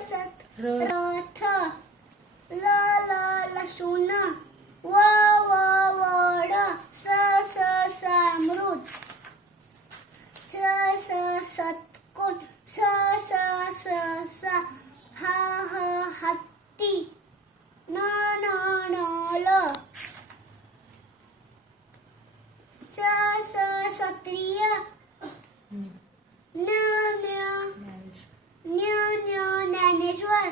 सत र रथ ल लसूण व वड स अमृत स षटकोन स ह हत्ती न नळ स क्षत्रिय न ज्ञानेश्वर